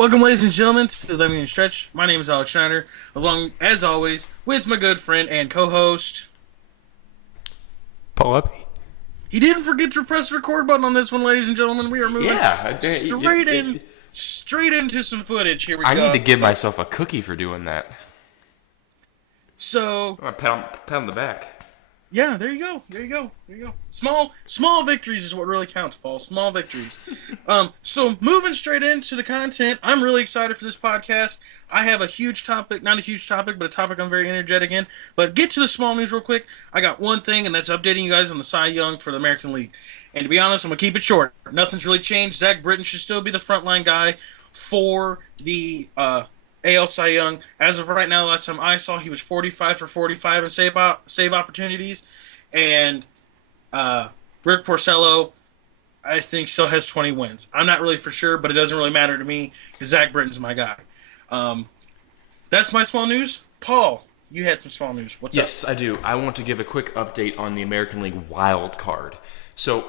Welcome, ladies and gentlemen, to the Lemmy and Stretch. My name is Alex Schneider, along, as always, with my good friend and co-host. Pull up. He didn't forget to press the record button on this one, ladies and gentlemen. We are moving straight into some footage. Here we go. I need to give myself a cookie for doing that. So, Pat on the back. yeah, there you go. Small victories is what really counts, Paul. Small victories. So moving straight into the content, I'm really excited for this podcast. I have a huge topic, not a huge topic, but a topic I'm very energetic in. But get to the small news real quick. I got one thing, and that's updating you guys on the Cy Young for the American League. And to be honest, I'm going to keep it short. Nothing's really changed. Zach Britton should still be the frontline guy for the AL Cy Young. As of right now, the last time I saw, he was 45 for 45 in save opportunities. And Rick Porcello, I think, still has 20 wins. I'm not really for sure, but it doesn't really matter to me because Zach Britton's my guy. That's my small news. Paul, you had some small news. What's up? Yes, I do. I want to give a quick update on the American League wild card. So,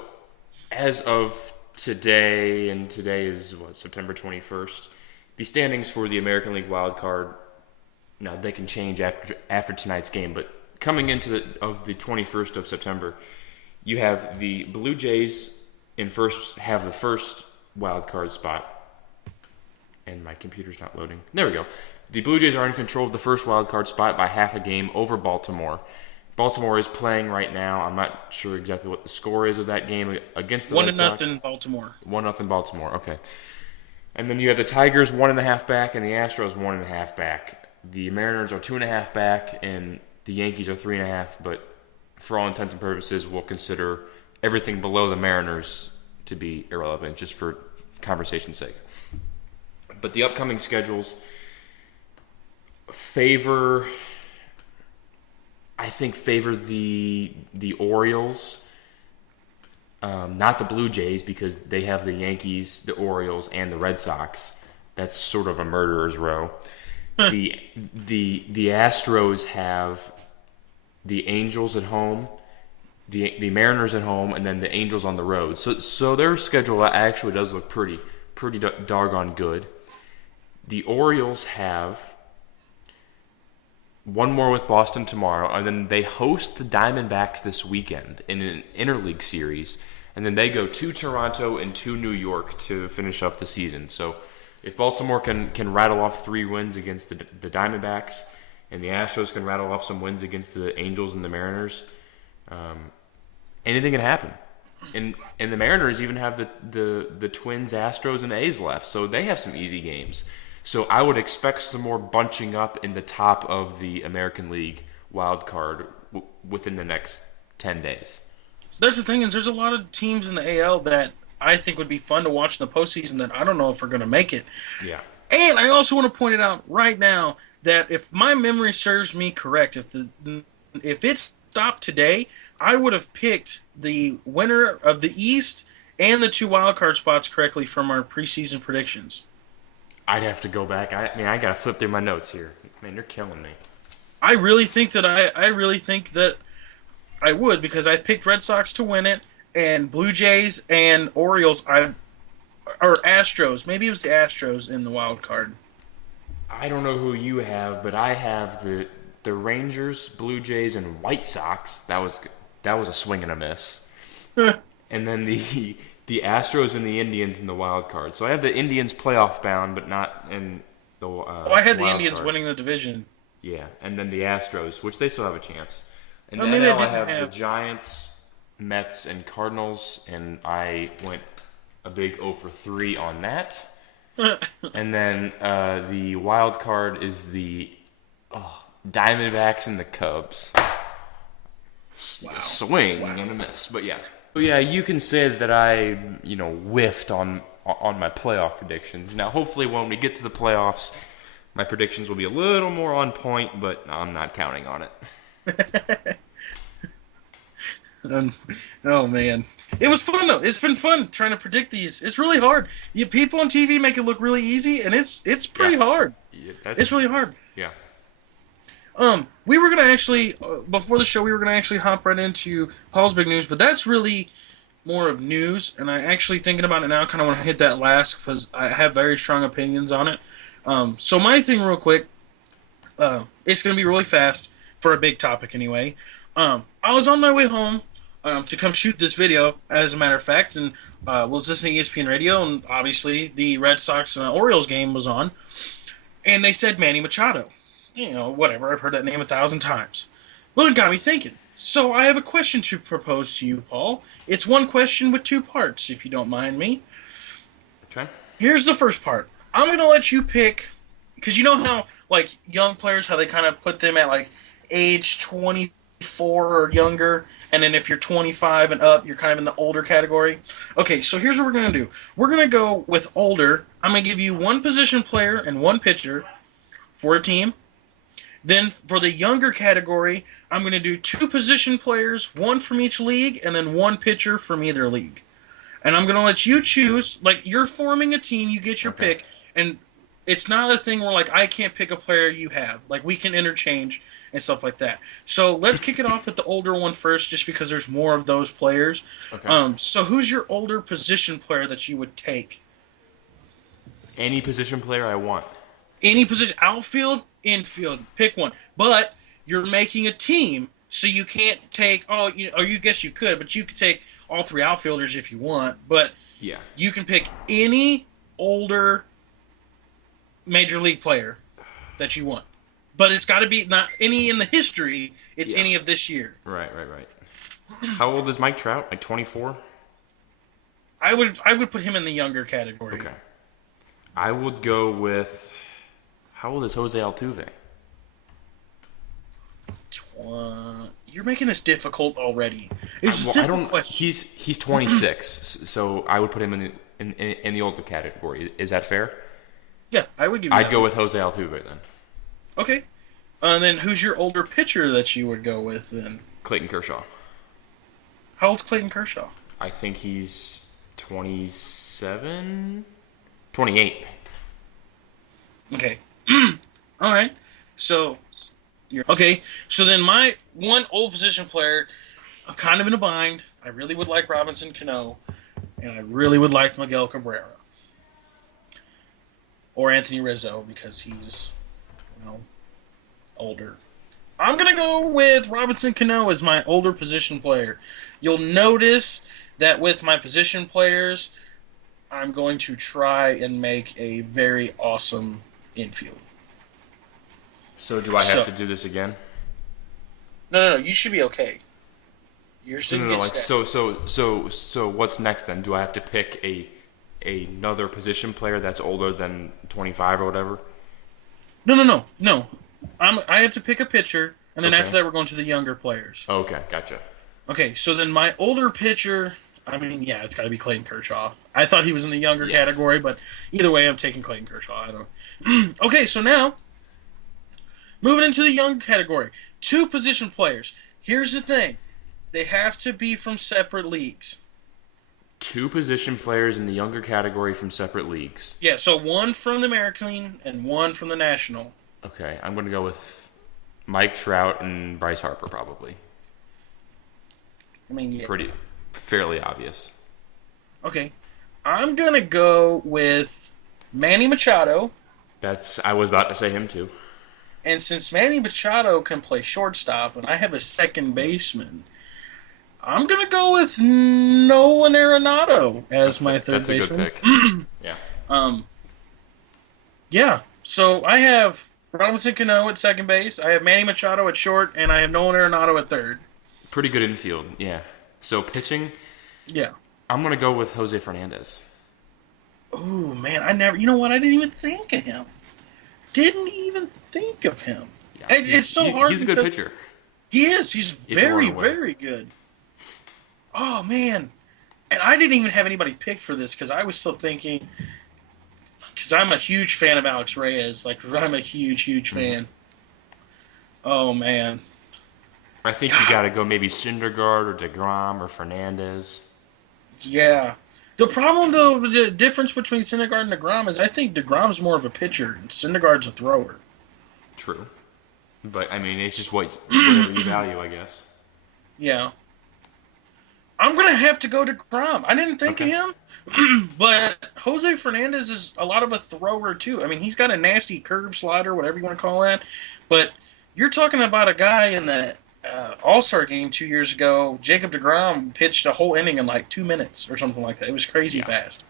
as of today, and today is, September 21st, the standings for the American League wild card, now they can change after tonight's game, but coming into the 21st of September, you have the Blue Jays have the first wild card spot. And my computer's not loading. There we go. The Blue Jays are in control of the first wild card spot by half a game over Baltimore. Baltimore is playing right now. I'm not sure exactly what the score is of that game against the Red Sox. 1-0 Baltimore. 1-0 Baltimore. Okay. And then you have the Tigers 1.5 back and the Astros 1.5 back. The Mariners are 2.5 back and the Yankees are 3.5. But for all intents and purposes, we'll consider everything below the Mariners to be irrelevant, just for conversation's sake. But the upcoming schedules favor the Orioles, not the Blue Jays, because they have the Yankees, the Orioles, and the Red Sox. That's sort of a murderer's row. The Astros have the Angels at home, the Mariners at home, and then the Angels on the road. So their schedule actually does look pretty doggone good. The Orioles have one more with Boston tomorrow, and then they host the Diamondbacks this weekend in an interleague series, and then they go to Toronto and to New York to finish up the season. So if Baltimore can rattle off 3 wins against the Diamondbacks, and the Astros can rattle off some wins against the Angels and the Mariners, anything can happen. And the Mariners even have the Twins, Astros, and A's left, so they have some easy games. So I would expect some more bunching up in the top of the American League wild card within the next 10 days. That's the thing, is there's a lot of teams in the AL that I think would be fun to watch in the postseason that I don't know if we're going to make it. Yeah. And I also want to point it out right now that if my memory serves me correct, if it stopped today, I would have picked the winner of the East and the 2 wildcard spots correctly from our preseason predictions. I'd have to go back. I got to flip through my notes here. Man, you're killing me. I really think that I would, because I picked Red Sox to win it, and Blue Jays and Orioles, or Astros. Maybe it was the Astros in the wild card. I don't know who you have, but I have the Rangers, Blue Jays, and White Sox. That was a swing and a miss. And then the Astros and the Indians in the wild card. So I have the Indians playoff bound, but not in the I had the Indians card. winning the division. Yeah, and then the Astros, which they still have a chance. And Well, then maybe I have the Giants, Mets, and Cardinals, and I went a big 0 for 3 on that. And then the wild card is the Diamondbacks and the Cubs. Wow. Swing and a miss, but yeah. So yeah, you can say that I, whiffed on my playoff predictions. Now, hopefully, when we get to the playoffs, my predictions will be a little more on point, but I'm not counting on it. Oh man, it was fun though. It's been fun trying to predict these. It's really hard. People on TV make it look really easy, and it's pretty hard. Yeah, it's really hard. Yeah. We were gonna actually before the show, we were gonna actually hop right into Paul's big news, but that's really more of news, and I actually thinking about it now, kind of want to hit that last because I have very strong opinions on it. So my thing, real quick, it's going to be really fast for a big topic anyway. I was on my way home to come shoot this video, as a matter of fact, and was listening to ESPN radio, and obviously the Red Sox and Orioles game was on, and they said Manny Machado. You know, whatever, I've heard that name 1,000 times. Well, it got me thinking. So I have a question to propose to you, Paul. It's one question with two parts, if you don't mind me. Okay. Here's the first part. I'm going to let you pick, because you know how, like, young players, how they kind of put them at, like, age 24 or younger, and then if you're 25 and up, you're kind of in the older category. Okay, so here's what we're going to do. We're going to go with older. I'm going to give you one position player and one pitcher for a team. Then for the younger category, I'm going to do two position players, one from each league, and then one pitcher from either league. And I'm going to let you choose. Like, you're forming a team, you get your pick, and it's not a thing where, like, I can't pick a player you have. Like, we can interchange and stuff like that. So let's kick it off with the older one first, just because there's more of those players. Okay. So who's your older position player that you would take? Any position player I want. Any position, outfield, infield, pick one. But you're making a team, so you can't take. Or you guess you could, but you could take all three outfielders if you want. But Yeah. you can pick any older major league player that you want. But it's got to be not any in the history. It's any of this year. Right. How old is Mike Trout? Like 24? I would put him in the younger category. Okay. I would go with. How old is Jose Altuve? You're making this difficult already. It's a simple question. He's 26, so I would put him in the older category. Is that fair? Yeah, I would give you I'd go with Jose Altuve then. Okay. And then who's your older pitcher that you would go with then? Clayton Kershaw. How old's Clayton Kershaw? I think he's 27? 28. Okay. All right. So So then my one old position player, I'm kind of in a bind. I really would like Robinson Cano, and I really would like Miguel Cabrera. Or Anthony Rizzo, because he's, older. I'm going to go with Robinson Cano as my older position player. You'll notice that with my position players, I'm going to try and make a very awesome infield. So do I have to do this again? No. You should be okay. You're So what's next then? Do I have to pick another position player that's older than 25 or whatever? No. I have to pick a pitcher, and then after that we're going to the younger players. Okay, gotcha. Okay, so then my older pitcher, it's got to be Clayton Kershaw. I thought he was in the younger category, but either way, I'm taking Clayton Kershaw. I don't. Okay, so now moving into the young category, two position players. Here's the thing: they have to be from separate leagues. Two position players in the younger category from separate leagues. Yeah, so one from the American and one from the National. Okay, I'm going to go with Mike Trout and Bryce Harper, probably. Fairly obvious. Okay. I'm going to go with Manny Machado. I was about to say him too. And since Manny Machado can play shortstop and I have a second baseman, I'm going to go with Nolan Arenado as my third baseman. That's a good pick. Yeah. Yeah. So I have Robinson Cano at second base, I have Manny Machado at short, and I have Nolan Arenado at third. Pretty good infield, yeah. So pitching, yeah, I'm gonna go with Jose Fernandez. Ooh, man, I didn't even think of him. Yeah, it's so hard. He's a good pitcher. He is. He's very, very good. Oh man, and I didn't even have anybody picked for this because I was still thinking. Because I'm a huge fan of Alex Reyes. Like, I'm a huge fan. Oh, man. I think you got to go maybe Syndergaard or DeGrom or Fernandez. Yeah. The problem, though, the difference between Syndergaard and DeGrom is I think DeGrom's more of a pitcher and Syndergaard's a thrower. True. But, I mean, it's just what you value, I guess. Yeah. I'm gonna have to go to Grom. I didn't think of Okay. him, but Jose Fernandez is a lot of a thrower too. I mean, he's got a nasty curve slider, whatever you want to call that. But you're talking about a guy in the All Star game 2 years ago. Jacob Degrom pitched a whole inning in like 2 minutes or something like that. It was crazy Yeah. fast.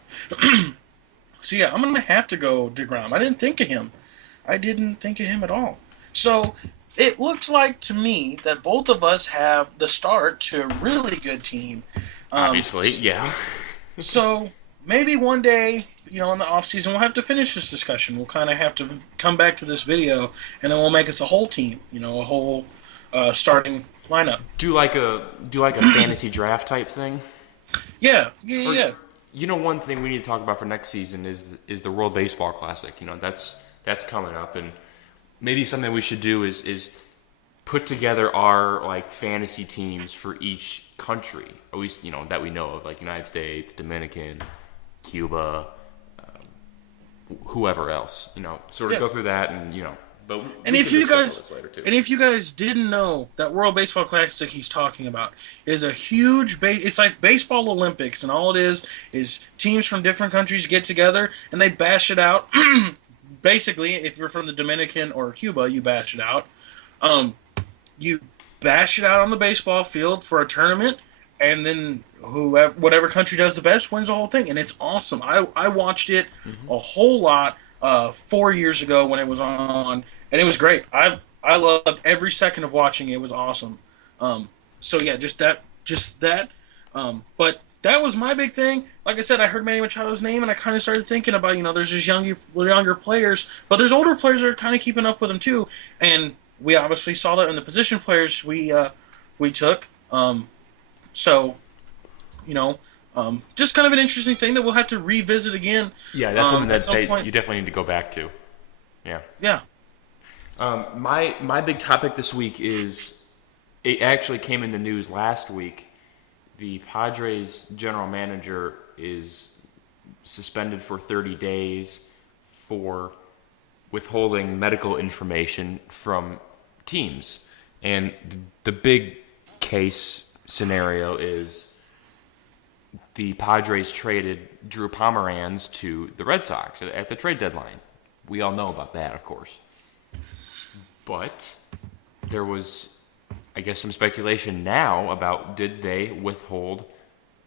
So yeah, I'm gonna have to go Degrom. I didn't think of him. I didn't think of him at all. So it looks like to me that both of us have the start to a really good team. Um, Obviously, yeah. so maybe one day, in the off season, we'll have to finish this discussion. We'll kind of have to come back to this video, and then we'll make us a whole team. A whole starting lineup. Do like a fantasy draft type thing. Yeah, yeah, Or, yeah. one thing we need to talk about for next season is the World Baseball Classic. That's coming up, and maybe something we should do is put together our like fantasy teams for each country, at least that we know of, like United States, Dominican, Cuba, whoever else. Sort of Yeah. go through that, and but And we if can you discuss all guys this later too. and if you guys didn't know, that World Baseball Classic he's talking about is a huge it's like baseball Olympics, and all it is teams from different countries get together and they bash it out. Basically, if you're from the Dominican or Cuba, you bash it out. Um, you bash it out on the baseball field for a tournament, and then whatever country does the best wins the whole thing, and it's awesome. I watched it a whole lot 4 years ago when it was on, and it was great. I loved every second of watching it. It was awesome. So yeah, just that. But that was my big thing. Like I said, I heard Manny Machado's name, and I kind of started thinking about there's just younger players, but there's older players that are kind of keeping up with him too, and we obviously saw that in the position players we took. So just kind of an interesting thing that we'll have to revisit again. Yeah, that's something At that some point. you definitely need to go back to. Yeah. Yeah. My big topic this week is, it actually came in the news last week. The Padres general manager is suspended for 30 days for withholding medical information from teams. And the big case scenario is the Padres traded Drew Pomeranz to the Red Sox at the trade deadline. We all know about that, of course. But there was, I guess, some speculation now about, did they withhold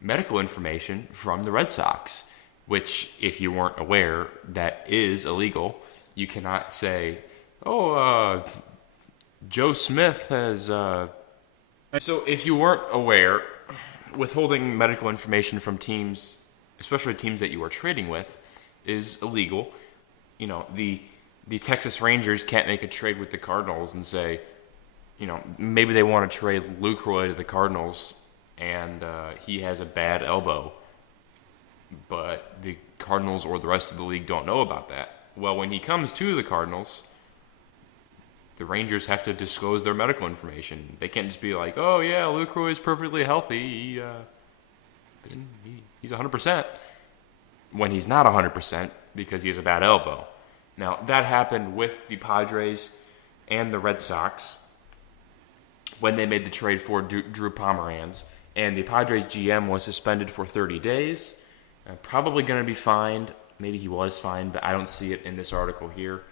medical information from the Red Sox, which, if you weren't aware, that is illegal. You cannot say, Joe Smith has... So if you weren't aware, withholding medical information from teams, especially teams that you are trading with, is illegal. The Texas Rangers can't make a trade with the Cardinals and say, maybe they want to trade Lucroy to the Cardinals, and he has a bad elbow, but the Cardinals or the rest of the league don't know about that. Well, when he comes to the Cardinals, the Rangers have to disclose their medical information. They can't just be like, oh yeah, Lucroy is perfectly healthy, he's 100%, when he's not 100% because he has a bad elbow. Now, that happened with the Padres and the Red Sox when they made the trade for Drew Pomeranz. And the Padres GM was suspended for 30 days. Probably going to be fined. Maybe he was fined, but I don't see it in this article here.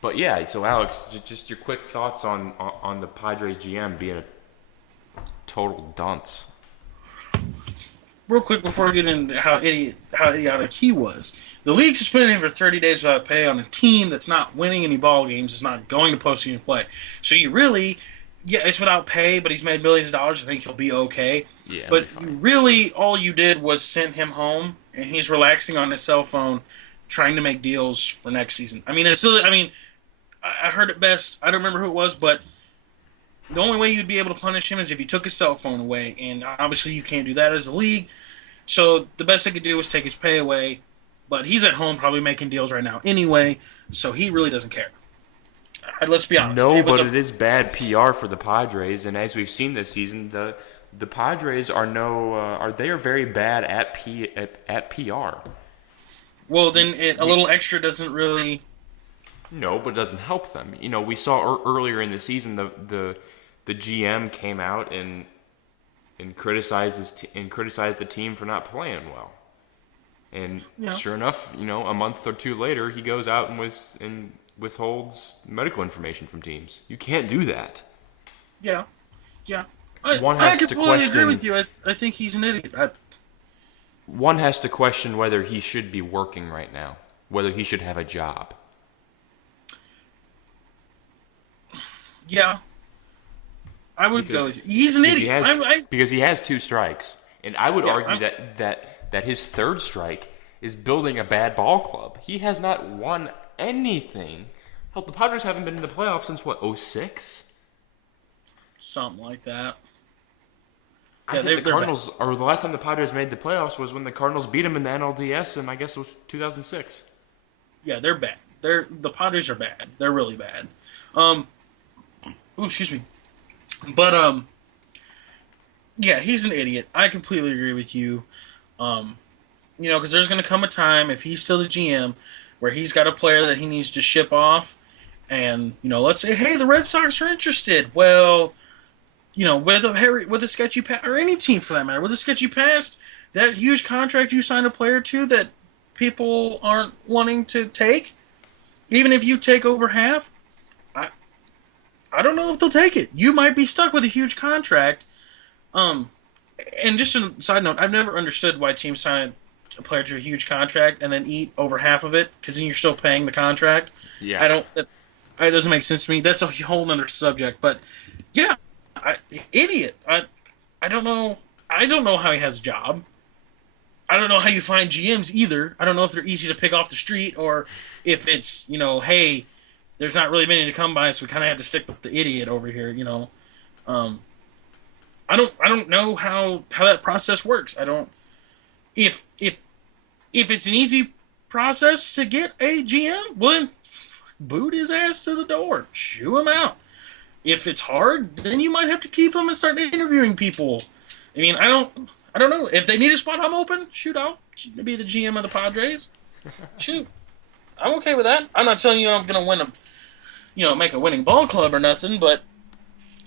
But yeah, so Alex, just your quick thoughts on the Padres GM being a total dunce. Real quick before I get into how idiotic he was. The league suspended him for 30 days without pay on a team that's not winning any ball games, is not going to postseason play. So you really, it's without pay, but he's made millions of dollars. I think he'll be okay. Yeah, But really, all you did was send him home, and he's relaxing on his cell phone, trying to make deals for next season. I mean, I heard it best. I don't remember who it was, but the only way you'd be able to punish him is if you took his cell phone away, and obviously you can't do that as a league. So the best they could do was take his pay away, but he's at home probably making deals right now anyway, so he really doesn't care. Let's be honest. No, it is bad PR for the Padres, and as we've seen this season, the Padres are very bad at PR. Well, then a little extra doesn't really. No, but it doesn't help them. We saw earlier in the season the GM came out and and criticize the team for not playing well. And sure enough, a month or two later, he goes out and withholds medical information from teams. You can't do that. Yeah. I completely agree with you. I think he's an idiot. One has to question whether he should be working right now, whether he should have a job. Yeah. I would go. He's an idiot. Because he has 2 strikes. And I would argue that his 3rd strike is building a bad ball club. He has not won anything. Hell, the Padres haven't been in the playoffs since, 2006? Something like that. I think the Cardinals, or the last time the Padres made the playoffs was when the Cardinals beat them in the NLDS, and I guess it was 2006. Yeah, they're bad. The Padres are bad. They're really bad. Excuse me. But, yeah, he's an idiot. I completely agree with you. Because there's going to come a time, if he's still the GM, where he's got a player that he needs to ship off, and, let's say, hey, the Red Sox are interested. Well, with a sketchy past, or any team for that matter, with a sketchy past, that huge contract you signed a player to that people aren't wanting to take, even if you take over half, I don't know if they'll take it. You might be stuck with a huge contract. And just a side note, I've never understood why teams sign a player to a huge contract and then eat over half of it, because then you're still paying the contract. Yeah. It doesn't make sense to me. That's a whole other subject. But yeah, idiot. I don't know. I don't know how he has a job. I don't know how you find GMs either. I don't know if they're easy to pick off the street, or if it's, hey, there's not really many to come by, so we kind of have to stick with the idiot over here. I don't know how that process works. I don't. If it's an easy process to get a GM, well then boot his ass to the door, shoo him out. If it's hard, then you might have to keep him and start interviewing people. I mean, I don't know. If they need a spot, I'm open. Shoot, I'll be the GM of the Padres. Shoot, I'm okay with that. I'm not telling you I'm gonna win make a winning ball club or nothing, but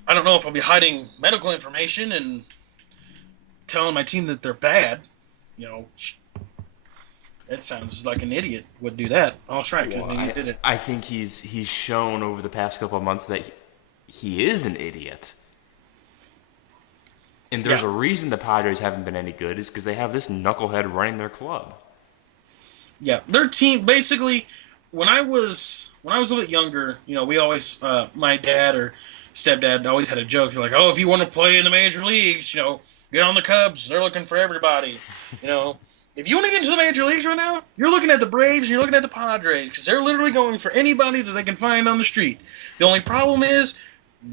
I don't know if I'll be hiding medical information and telling my team that they're bad. That sounds like an idiot would do that. Oh, that's right, because he did it. I think he's shown over the past couple of months that he is an idiot. And there's a reason the Padres haven't been any good, is because they have this knucklehead running their club. Yeah, their team, basically, when I was a little bit younger, we always, my dad or stepdad always had a joke. He's like, oh, if you want to play in the major leagues, get on the Cubs. They're looking for everybody. If you want to get into the major leagues right now, you're looking at the Braves and you're looking at the Padres, because they're literally going for anybody that they can find on the street. The only problem is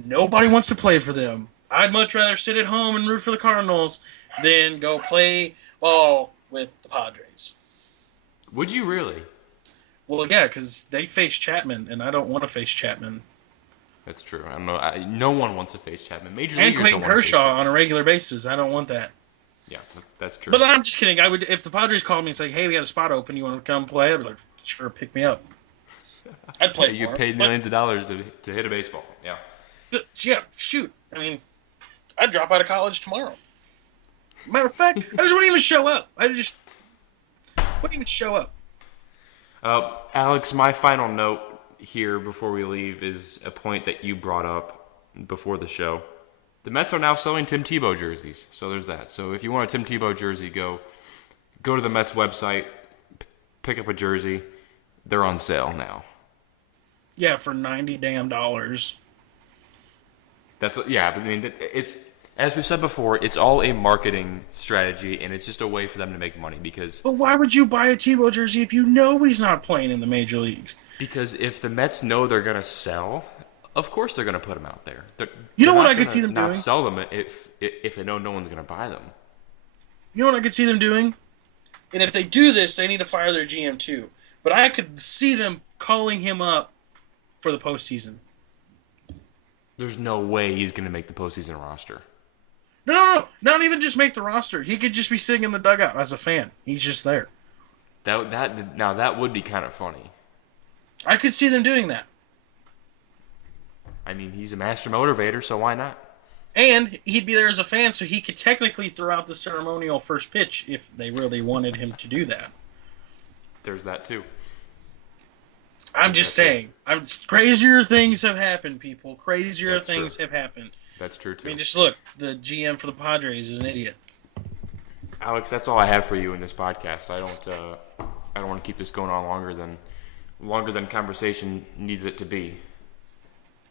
nobody wants to play for them. I'd much rather sit at home and root for the Cardinals than go play ball with the Padres. Would you really? Well, yeah, because they face Chapman, and I don't want to face Chapman. That's true. I don't know. No one wants to face Chapman. Major and Clayton Kershaw on a regular basis. I don't want that. Yeah, that's true. But I'm just kidding. I would, if the Padres called me and said, "Hey, we got a spot open. You want to come play?" I'd be like, "Sure, pick me up." I'd play. You paid millions of dollars to hit a baseball. Yeah. But, yeah, shoot. I mean, I'd drop out of college tomorrow. Matter of fact, I just wouldn't even show up. Wouldn't even show up. Alex, my final note here before we leave is a point that you brought up before the show. The Mets are now selling Tim Tebow jerseys, so there's that. So if you want a Tim Tebow jersey, go to the Mets website, pick up a jersey. They're on sale now. Yeah, for $90 damn. But I mean, it's, as we've said before, it's all a marketing strategy, and it's just a way for them to make money. But why would you buy a Tebow jersey if you know he's not playing in the major leagues? Because if the Mets know they're going to sell, of course they're going to put them out there. You know what I could see them doing? Not sell them if they know no one's going to buy them. You know what I could see them doing? And if they do this, they need to fire their GM too. But I could see them calling him up for the postseason. There's no way he's going to make the postseason roster. No. Not even just make the roster. He could just be sitting in the dugout as a fan. He's just there. That would be kind of funny. I could see them doing that. I mean, he's a master motivator, so why not? And he'd be there as a fan, so he could technically throw out the ceremonial first pitch if they really wanted him to do that. There's that too. I'm just saying. Crazier things have happened, people. Crazier things have happened. That's true too. I mean, just look. The GM for the Padres is an idiot. Alex, that's all I have for you in this podcast. I don't want to keep this going on longer than conversation needs it to be.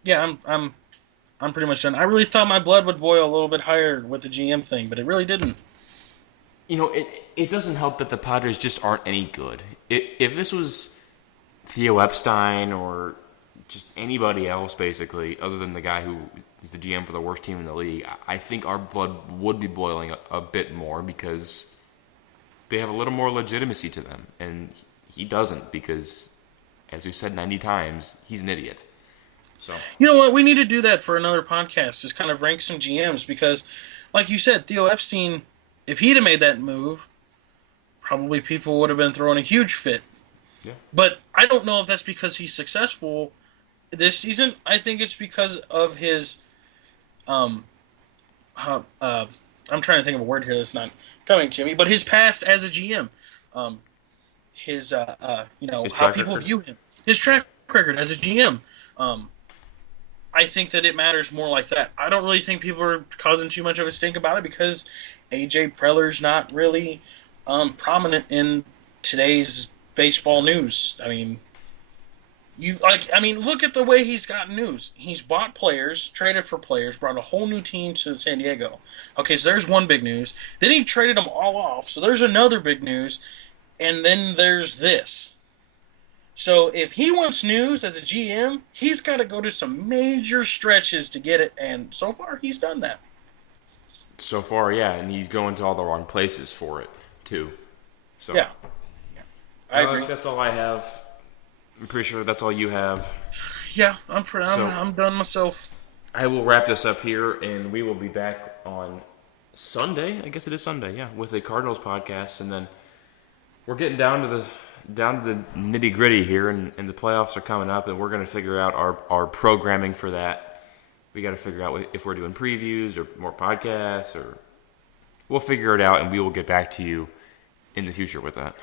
Yeah, I'm pretty much done. I really thought my blood would boil a little bit higher with the GM thing, but it really didn't. You know, it doesn't help that the Padres just aren't any good. If this was Theo Epstein or just anybody else, basically, other than the guy who is the GM for the worst team in the league, I think our blood would be boiling a bit more because they have a little more legitimacy to them. And he doesn't because, as we've said 90 times, he's an idiot. So you know what? We need to do that for another podcast, just kind of rank some GMs because, like you said, Theo Epstein, if he'd have made that move, probably people would have been throwing a huge fit. Yeah. But I don't know if that's because he's successful this season. I think it's because of his, I'm trying to think of a word here that's not coming to me, but his past as a GM, his how people view him, his track record as a GM. I think that it matters more like that. I don't really think people are causing too much of a stink about it because AJ Preller's not really prominent in today's baseball news. I mean, look at the way he's gotten news. He's bought players, traded for players, brought a whole new team to San Diego. Okay, so there's one big news. Then he traded them all off. So there's another big news, and then there's this. So if he wants news as a GM, he's got to go to some major stretches to get it, and so far he's done that. So far, yeah, and he's going to all the wrong places for it too. So yeah. I agree. That's all I have. I'm pretty sure that's all you have. Yeah, I'm done myself. I will wrap this up here, and we will be back on Sunday. I guess it is Sunday, yeah, with a Cardinals podcast, and then we're getting down to the nitty gritty here, and the playoffs are coming up, and we're going to figure out our programming for that. We got to figure out if we're doing previews or more podcasts, or we'll figure it out, and we will get back to you in the future with that.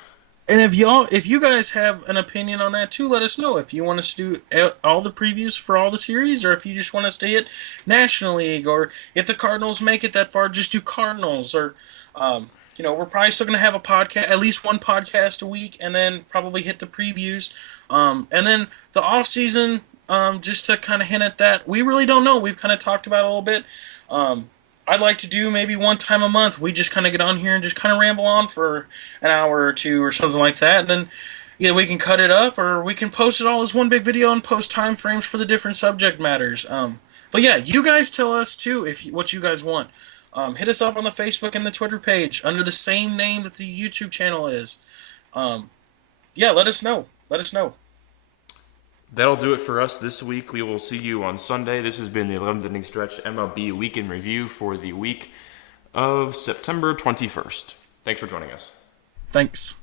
And if you guys have an opinion on that too, let us know. If you want us to do all the previews for all the series, or if you just want us to hit National League, or if the Cardinals make it that far, just do Cardinals, or we're probably still going to have a podcast, at least one podcast a week, and then probably hit the previews. And then the off season, just to kind of hint at that, we really don't know. We've kind of talked about it a little bit. I'd like to do maybe one time a month. We just kind of get on here and just kind of ramble on for an hour or two or something like that. And then either we can cut it up or we can post it all as one big video and post time frames for the different subject matters. But yeah, you guys tell us too what you guys want. Hit us up on the Facebook and the Twitter page under the same name that the YouTube channel is. Let us know. That'll do it for us this week. We will see you on Sunday. This has been the 11th inning stretch MLB Week in Review for the week of September 21st. Thanks for joining us. Thanks.